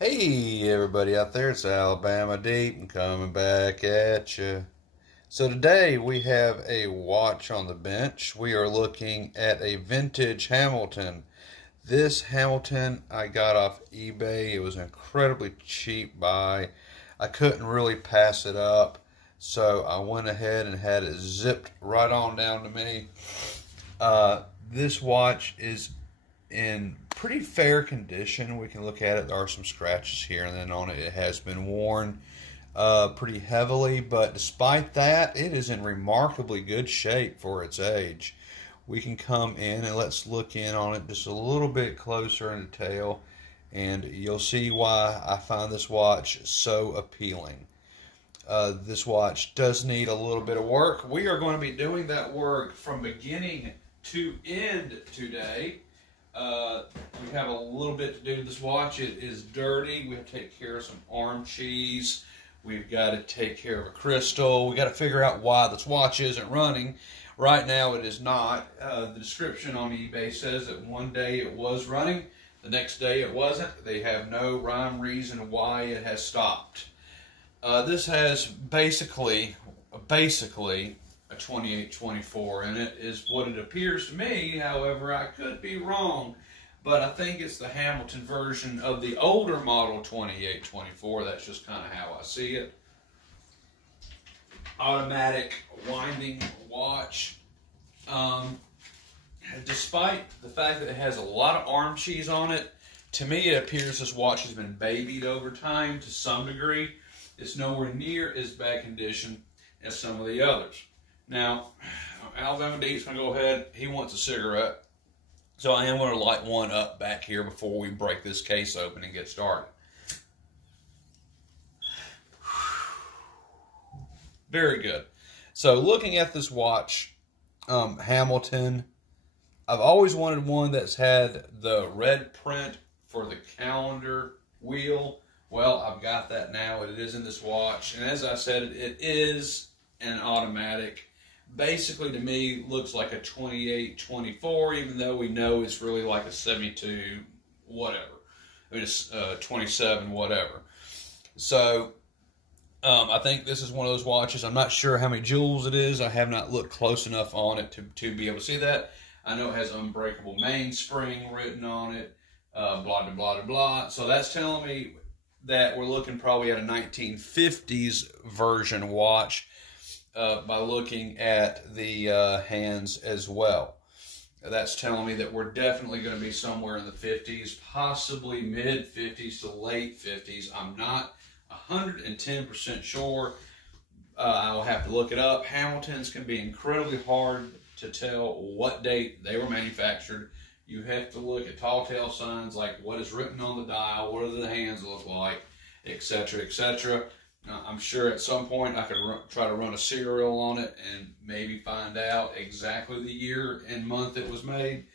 Hey everybody out there, it's Alabama Deep and coming back at you. So today we have a watch on the bench. We are looking at a vintage Hamilton. This Hamilton I got off eBay. It was an incredibly cheap buy. I couldn't really pass it up, so I went ahead and had it zipped right on down to me. This watch is in pretty fair condition. We can look at it. There are some scratches here and then on it. It has been worn pretty heavily, but despite that, it is in remarkably good shape for its age. We can come in and let's look in on it just a little bit closer in detail, and you'll see why I find this watch so appealing. This watch does need a little bit of work. We are going to be doing that work from beginning to end today. We have a little bit to do to this watch. It is dirty. We have to take care of some arm cheese. We've got to take care of a crystal. We got to figure out why this watch isn't running. Right now it is not. The description on eBay says that one day it was running, the next day it wasn't. They have no rhyme reason why it has stopped. This has basically a 2824 and it is what it appears to me. However, I could be wrong, but I think it's the Hamilton version of the older model 2824. That's just kind of how I see it. Automatic winding watch. Despite the fact that it has a lot of arm cheese on it, to me it appears this watch has been babied over time to some degree. It's nowhere near as bad condition as some of the others. Now, Alabama Deep's going to go ahead. He wants a cigarette. So I am going to light one up back here before we break this case open and get started. Very good. So looking at this watch, Hamilton, I've always wanted one that's had the red print for the calendar wheel. Well, I've got that now. It is in this watch. And as I said, it is an automatic. Basically, to me, looks like a 2824, even though we know it's really like a 72 whatever. I mean, it's 27 whatever. So, I think this is one of those watches. I'm not sure how many jewels it is. I have not looked close enough on it to be able to see that. I know it has unbreakable mainspring written on it, blah, blah, blah, blah. So that's telling me that we're looking probably at a 1950s version watch by looking at the hands as well. That's telling me that we're definitely going to be somewhere in the 50s, possibly mid-50s to late 50s. I'm not 110% sure. I'll have to look it up. Hamiltons can be incredibly hard to tell what date they were manufactured. You have to look at tall tale signs like what is written on the dial, what do the hands look like, etc., etc. I'm sure at some point I could try to run a serial on it and maybe find out exactly the year and month it was made.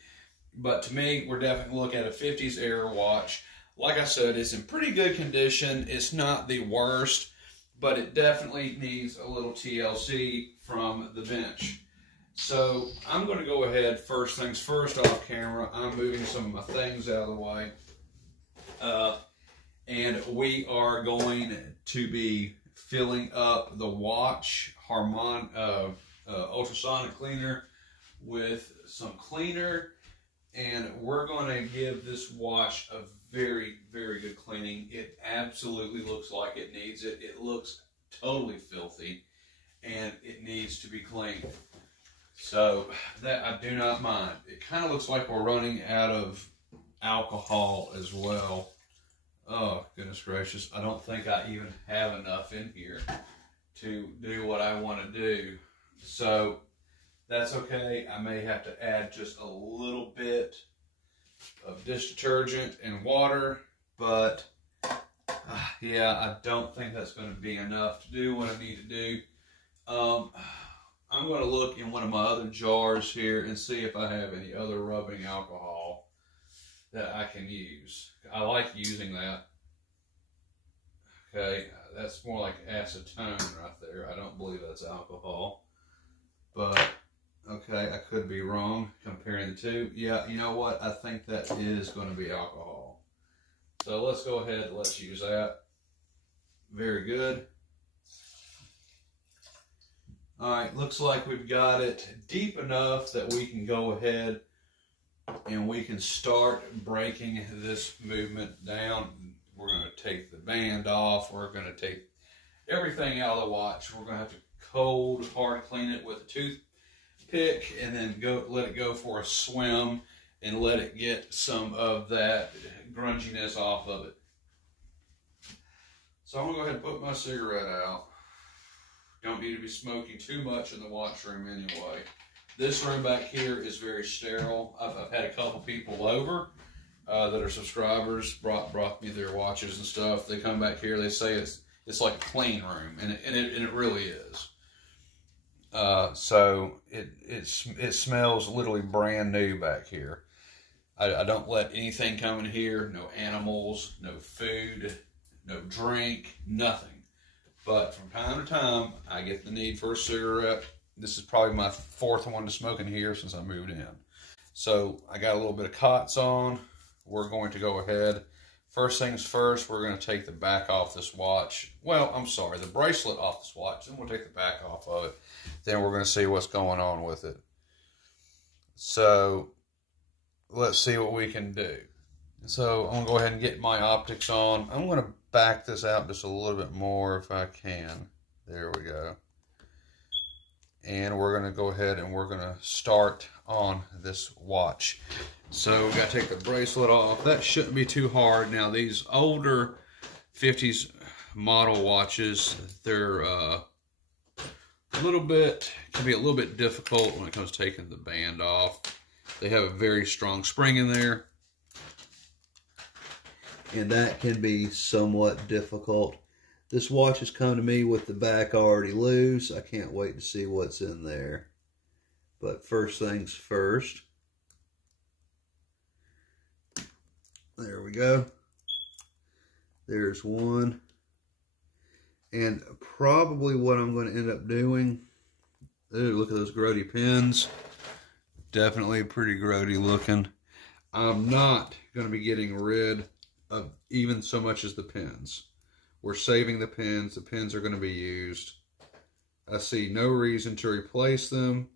But to me, we're definitely looking at a 50s era watch. Like I said, it's in pretty good condition. It's not the worst, but it definitely needs a little TLC from the bench. So I'm going to go ahead, first things first, off camera. I'm moving some of my things out of the way. And we are going to be filling up the watch ultrasonic cleaner with some cleaner. And we're going to give this watch a very, very good cleaning. It absolutely looks like it needs it. It looks totally filthy, and it needs to be cleaned. So that I do not mind. It kind of looks like we're running out of alcohol as well. Oh, goodness gracious. I don't think I even have enough in here to do what I want to do. So that's okay. I may have to add just a little bit of dish detergent and water, but yeah, I don't think that's going to be enough to do what I need to do. I'm going to look in one of my other jars here and see if I have any other rubbing alcohol that I can use. I like using that. Okay, that's more like acetone right there. I don't believe that's alcohol. But, okay, I could be wrong comparing the two. Yeah, you know what? I think that is going to be alcohol. So let's go ahead and let's use that. Very good. All right, looks like we've got it deep enough that we can go ahead and we can start breaking this movement down. We're going to take the band off. We're going to take everything out of the watch. We're going to have to cold, hard clean it with a toothpick and then let it go for a swim and let it get some of that grunginess off of it. So I'm going to go ahead and put my cigarette out. Don't need to be smoking too much in the watch room anyway. This room back here is very sterile. I've had a couple people over that are subscribers, brought me their watches and stuff. They come back here, they say it's like a clean room, and it really is. So it smells literally brand new back here. I don't let anything come in here, no animals, no food, no drink, nothing. But from time to time, I get the need for a cigarette. This is probably my fourth one to smoke in here since I moved in. So I got a little bit of COTS on. We're going to go ahead. First things first, we're going to take the back off this watch. Well, I'm sorry, the bracelet off this watch. Then we'll take the back off of it. Then we're going to see what's going on with it. So let's see what we can do. So I'm going to go ahead and get my optics on. I'm going to back this out just a little bit more if I can. There we go. And we're going to go ahead and we're going to start on this watch. So we got to take the bracelet off. That shouldn't be too hard. Now these older 50s model watches, they're can be a little bit difficult when it comes to taking the band off. They have a very strong spring in there, and that can be somewhat difficult. This watch has come to me with the back already loose. I can't wait to see what's in there. But first things first. There we go. There's one. And probably what I'm going to end up doing, ooh, look at those grody pins. Definitely pretty grody looking. I'm not going to be getting rid of even so much as the pins. We're saving the pins. The pins are going to be used. I see no reason to replace them.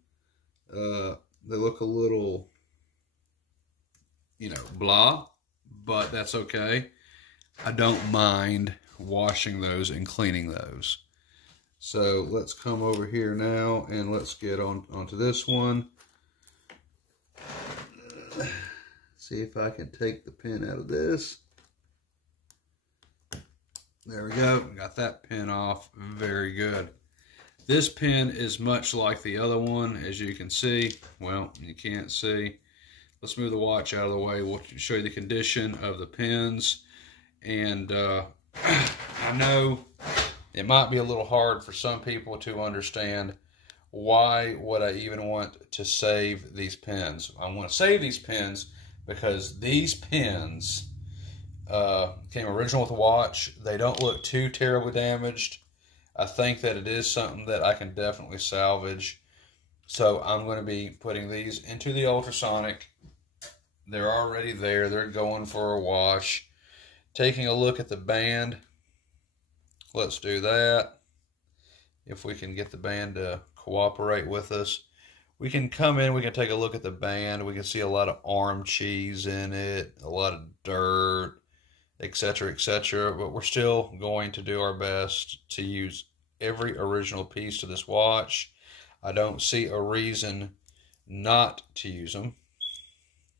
They look a little, blah, but that's okay. I don't mind washing those and cleaning those. So let's come over here now and let's get onto this one. See if I can take the pin out of this. There we go. Got that pin off. Very good. This pin is much like the other one, as you can see. Well, you can't see. Let's move the watch out of the way. We'll show you the condition of the pins. And I know it might be a little hard for some people to understand why would I even want to save these pins. I want to save these pins because these pins came original with the watch. They don't look too terribly damaged. I think that it is something that I can definitely salvage. So I'm going to be putting these into the ultrasonic. They're already there. They're going for a wash. Taking a look at the band. Let's do that. If we can get the band to cooperate with us. We can come in, we can take a look at the band. We can see a lot of arm cheese in it, a lot of dirt, etc., etc. But we're still going to do our best to use every original piece to this watch. I don't see a reason not to use them.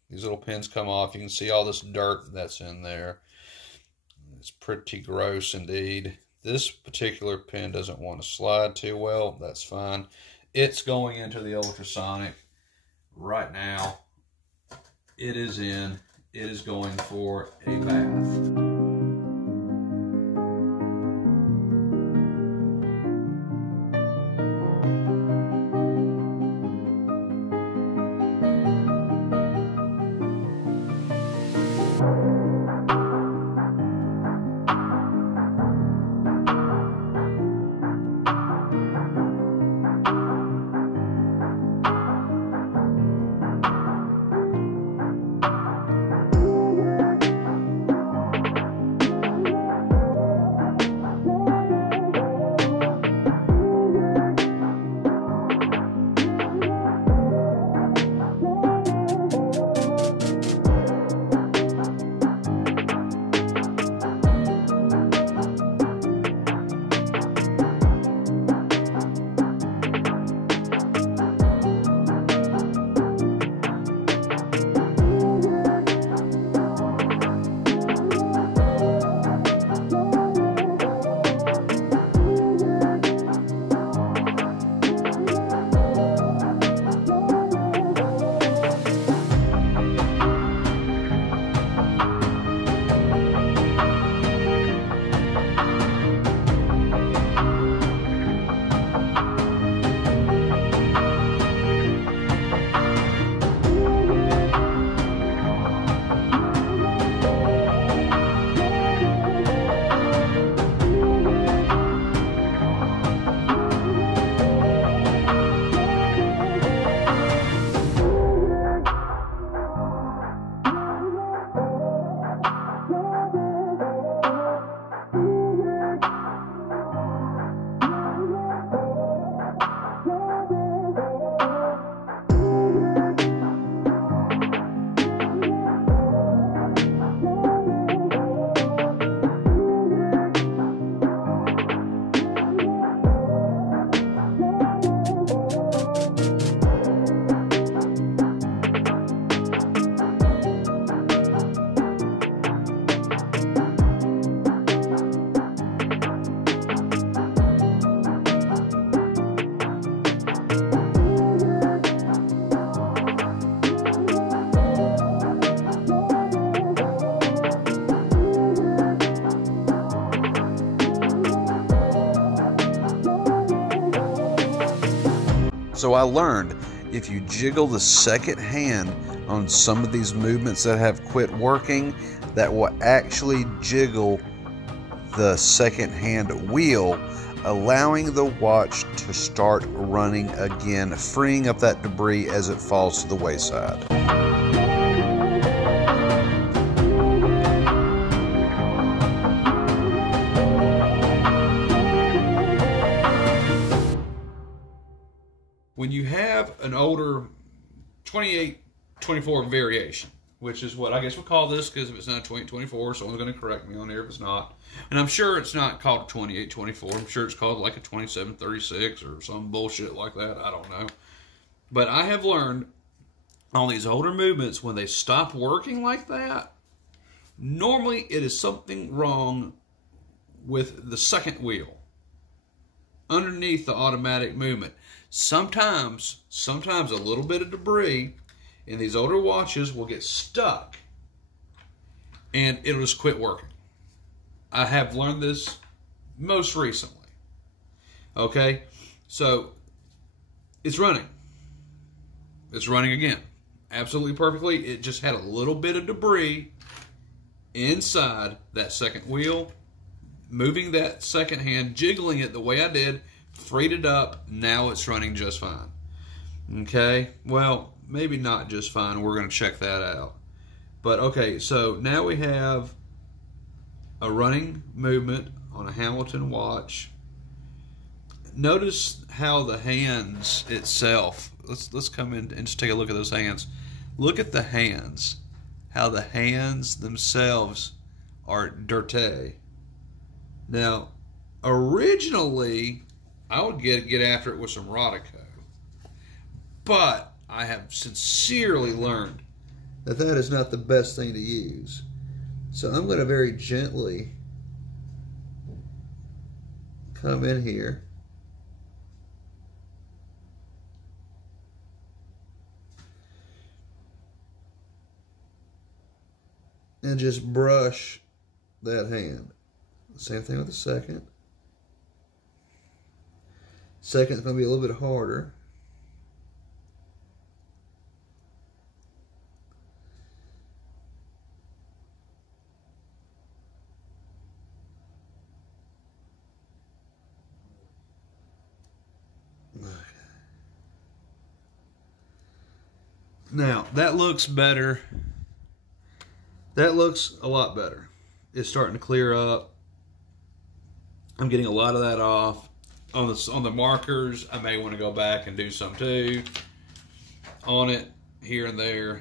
These little pins come off. You can see all this dirt that's in there. It's pretty gross indeed. This particular pin doesn't want to slide too well. That's fine. It's going into the ultrasonic right now. It is in. It is going for a bath. So I learned if you jiggle the second hand on some of these movements that have quit working, that will actually jiggle the second hand wheel, allowing the watch to start running again, freeing up that debris as it falls to the wayside. When you have an older 28-24 variation, which is what I guess we'll call this, because if it's not 28-24, someone's going to correct me on there if it's not. And I'm sure it's not called a 28-24. I'm sure it's called like a 27-36 or some bullshit like that. I don't know. But I have learned on these older movements, when they stop working like that, normally it is something wrong with the second wheel underneath the automatic movement. Sometimes a little bit of debris in these older watches will get stuck and it'll just quit working. I have learned this most recently. Okay, so it's running. It's running again. Absolutely perfectly. It just had a little bit of debris inside that second wheel. Moving that second hand, jiggling it the way I did, freed it up. Now it's running just fine. Okay, well, maybe not just fine. We're going to check that out. But okay, so now we have a running movement on a Hamilton watch. Notice how the hands itself, let's come in and just take a look at those hands. Look at the hands, how the hands themselves are dirty. Now, originally, I would get after it with some Rodico, but I have sincerely learned that that is not the best thing to use. So I'm going to very gently come in here and just brush that hand. Same thing with the second. Second's going to be a little bit harder. Now, that looks better. That looks a lot better. It's starting to clear up. I'm getting a lot of that off. On the markers, I may want to go back and do some too on it here and there.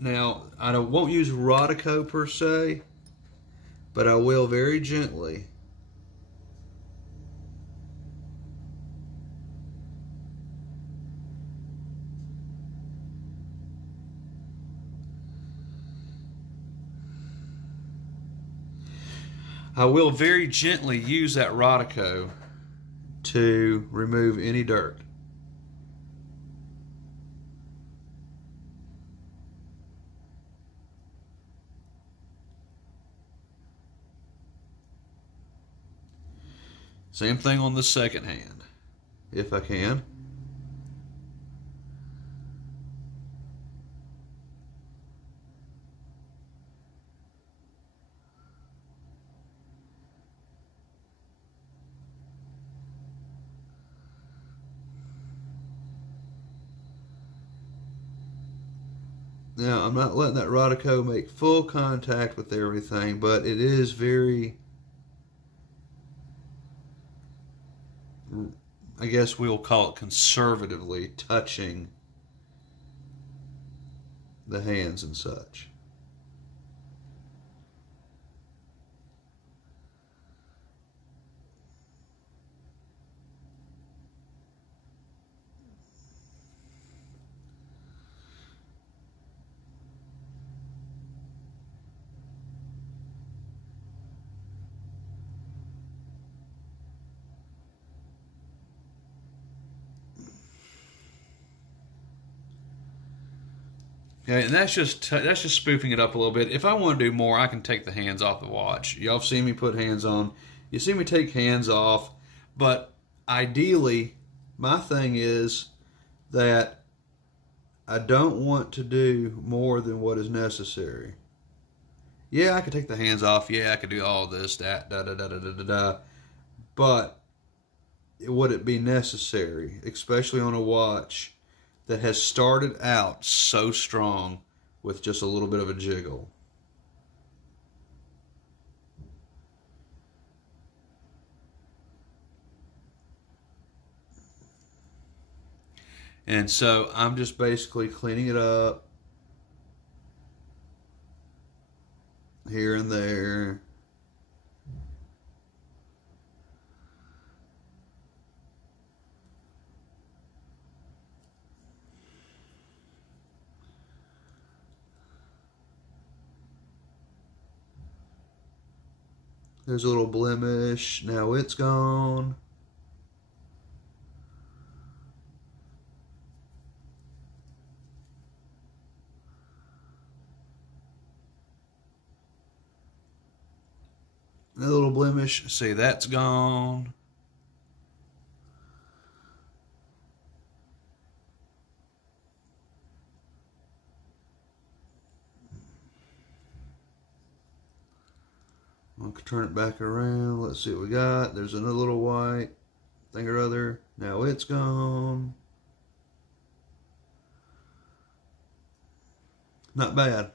Now, I won't use Rodico per se, but I will very gently use that Rodico to remove any dirt. Same thing on the second hand, if I can. Now, I'm not letting that Rodico make full contact with everything, but it is very, I guess we'll call it conservatively, touching the hands and such. Okay, and that's just spoofing it up a little bit. If I want to do more, I can take the hands off the watch. Y'all have seen me put hands on. You see me take hands off, but ideally, My thing is that I don't want to do more than what is necessary. Yeah, I could take the hands off. Yeah, I could do all this, that, da, da, da, da, da, da, da. But would it be necessary, especially on a watch that has started out so strong with just a little bit of a jiggle? And so I'm just basically cleaning it up here and there. There's a little blemish. Now it's gone. A little blemish. See, that's gone. I'll turn it back around. Let's see what we got. There's another little white thing or other. Now it's gone. Not bad.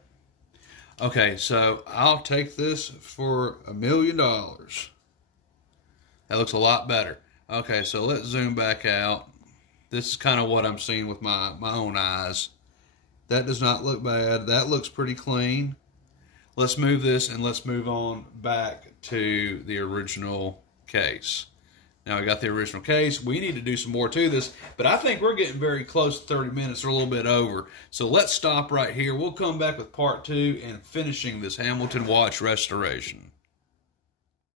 Okay, so I'll take this for $1 million. That looks a lot better. Okay, so let's zoom back out. This is kind of what I'm seeing with my own eyes. That does not look bad. That looks pretty clean. Let's move this and let's move on back to the original case. Now we got the original case. We need to do some more to this, but I think we're getting very close to 30 minutes or a little bit over. So let's stop right here. We'll come back with part 2 and finishing this Hamilton watch restoration.